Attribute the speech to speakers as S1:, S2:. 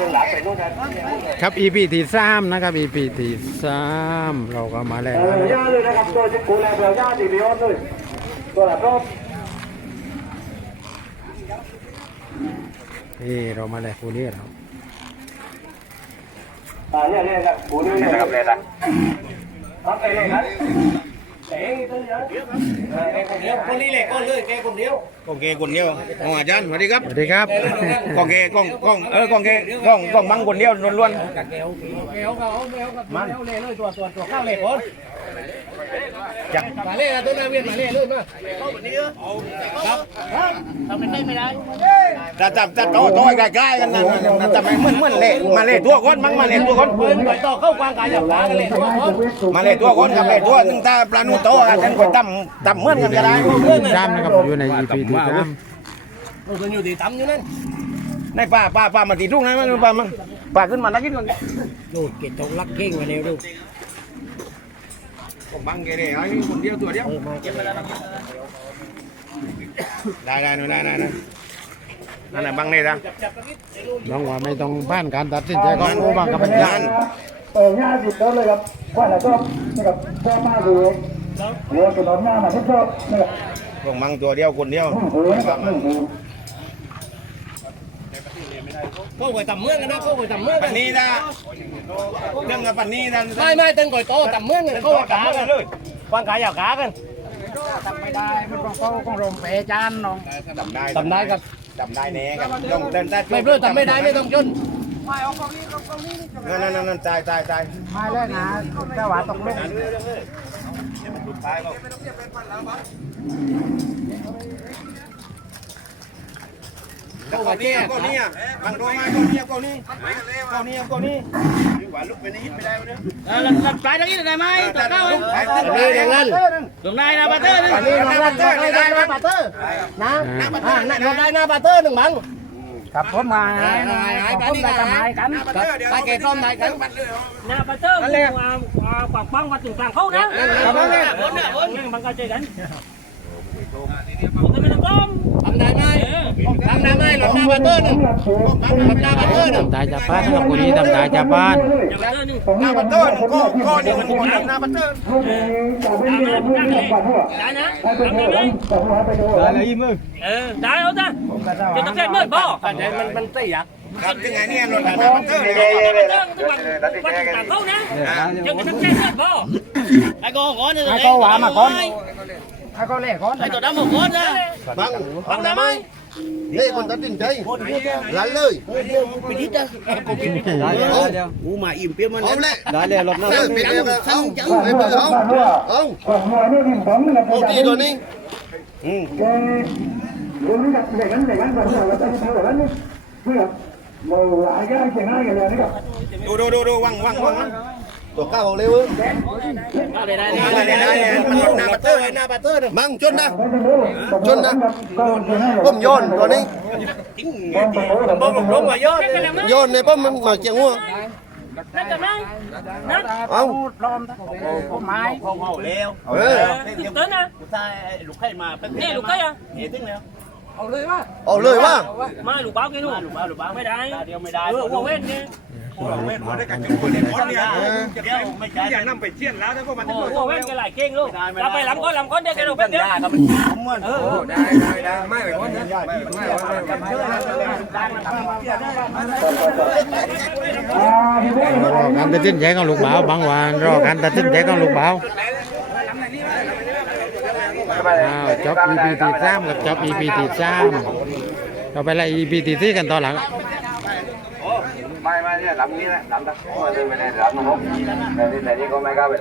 S1: ครับ EP ที่3นะครับ EP ที่3เราก็มาแล้ว
S2: ย่าเลยนะครับตัวจะกูแลเบลย่าตีเลี้ยนเลยตัวละรอบ
S1: เรามาแล้วคู่นี้เรา
S2: เนี่ยครับกูนี่นะครับเลยนะรับไปเลยครับคนนี้เลยก้อนเลยแกคนเดียว
S3: กองเกคนเดียวอาจารย์สวัสดีครับ
S1: สวัสดีครับ
S3: กองเกกองเกกองบังคนเดียวล้วน
S2: ๆมันเล่เลยตัวข้าวเล่คนจับมาเล่นะตัวนาเวียนมาเล่เลยมาเข้าแบบนี้ครับทำเป็นไม่ได้
S3: จะโต้ใกล้ๆกันนั่นจะไม่เหมือนเล่มาเล่ตัวคนมั้งมาเล่ตัวคน
S2: ไปต่อเข้ากวางกายอย่างกันเล่ตัวคน
S3: มาเล่ตัวคนกับเล่ตัวนึงตาปลาหนูโตกันฉันก็ตั้มเหมือนกันก็ได้
S1: 3นะครับอยู่ใน EP ที่3
S2: มันอยู่ที่ต่ำอยู่นั่น
S3: ในป่ามาตีทุ่งนะมันป่าขึ้นมานักกินก่อน
S2: ดูเกตตรงลักเก่งมาเร็วดู
S3: ผมบังเกเรไอ้คนเดียวตัวเดียวได้นั่นน่ะบังเลยนะ
S1: น้องว่าไม่ต้องผ่านการตัดสินใจของผู้บังคับบัญชา
S2: ง่ายสุดเลยครับว่าอะไรก็นะครับพ่อมาดูเรือตัวหน้ามาชอบนะครับ
S3: ผมบังตัวเดียวคนเดียว
S2: ก็ไปต่ำเมืองกันนะก็ไปต่ำเมือง
S3: ปันนี้นะเรื่องกับปันนี้นะ
S2: ไม่เต้นก่อยโตต่ำเมืองกันก็ว่ากากันเลยกวางกายอยากกากัน
S1: ทำไม่ได้มันต้องรมเปจานน้อง
S3: ทำได้ครับทำได้แน่ครับต้องเดินได้
S2: ไม่เพื่อทำไม่ได้ไม่ต้องจน
S3: นั่นตาย
S1: มาแล้วนะเจ้าหวาตกลง
S3: ก็นี่บางโดมาก็นี่หวานลุกไปนี่ไม่ได้เลย
S2: ปลายตรงนี้ได้ไหมตัวเก้าอย่างนั้นลงได้นะปาเตอร์นะได้นะปาเตอร์นะลงได้นะปาเตอร์หนึ่งบัง
S1: ครับผมมา
S2: ผมได้ทำไมกันไปเกต้อมได้กันนะปาเตอร์กวางปังวัดถึงกลางเขานะบังกระเจกันทำได้ไหมหลบหน้าปาเตอร์หนึ่งหลบหน้าปาเตอร์หนึ่ง
S1: ทำได้จับบ้านครับคนนี้ทำได้จับบ้าน
S3: หน้าปาเตอร์ก็นี่มันคนหน้าปาเตอร์
S2: ได้นะได้เลยยิ้มมือได้เอาจ้ะจะต้องใช้มือบ่มันเสีย
S3: ครับยังไงเนี่ยรถหน้าปาเตอร์เลย
S2: เขานะจะต้องใช้มือบ่ไอ้ก้อนนี่
S1: ไอ้ก้อนหวานมาก้อนไอ้ก้อนเล่ก้อน
S2: ไอ้ตัวดำหมดก้อนนะบังได้ไหม
S3: นี่คนตัดสินใจรันเลย
S2: ไปดิจ้ะ
S3: กูมาอิ่มเปี้ยมัน
S1: ได้เลยหลบหน้า
S3: เป็นอะไรกันเอาไอ้เบอร์เอาตีตัวนี้ดูวังตัวก้าวเร็ว
S2: ได้
S3: มันหน้าปาเตอร์บังชนนะป้มโยนตัวนี้
S2: ลงมา
S3: โยนในป้มมันมาเจียงหัว
S2: เอา
S1: ลอมไม้
S2: เอาเร็วต้นนะลูกไข่มานี่ลูกไข่อะนี่ตึ้งแล้ว
S3: เอาเลยว่า
S2: มาลูกเบ้ากี่ลูกไม่ได้เดียวไม่ได้หัวเว้นเนี่ย
S3: เว้นได้กันจุดคนในคนเนี่ย
S2: ไม่ใช่
S3: อย่านำไปเชี่ยนแล้วถ้าพวกมันจะ
S2: หัวเว้นกันหลายเก่งลูกเราไปลำก้อนเดียวกันลูกเป็นเดียว
S3: ได้ไม่ไปก้อนนะ
S1: รอการตัดสินใจของลูกบ่าวบางวันรอการตัดสินใจของลูกบ่าวจบ EP ที่3กับจบ EP ที่3เราไปไล่ EP ที่4กันต่อหลัง
S3: ไม่เนี่ยลำนี้แหละลำตะโกนเลยไปเลยลำนกแต่นี่ก็ไม่กล้าไป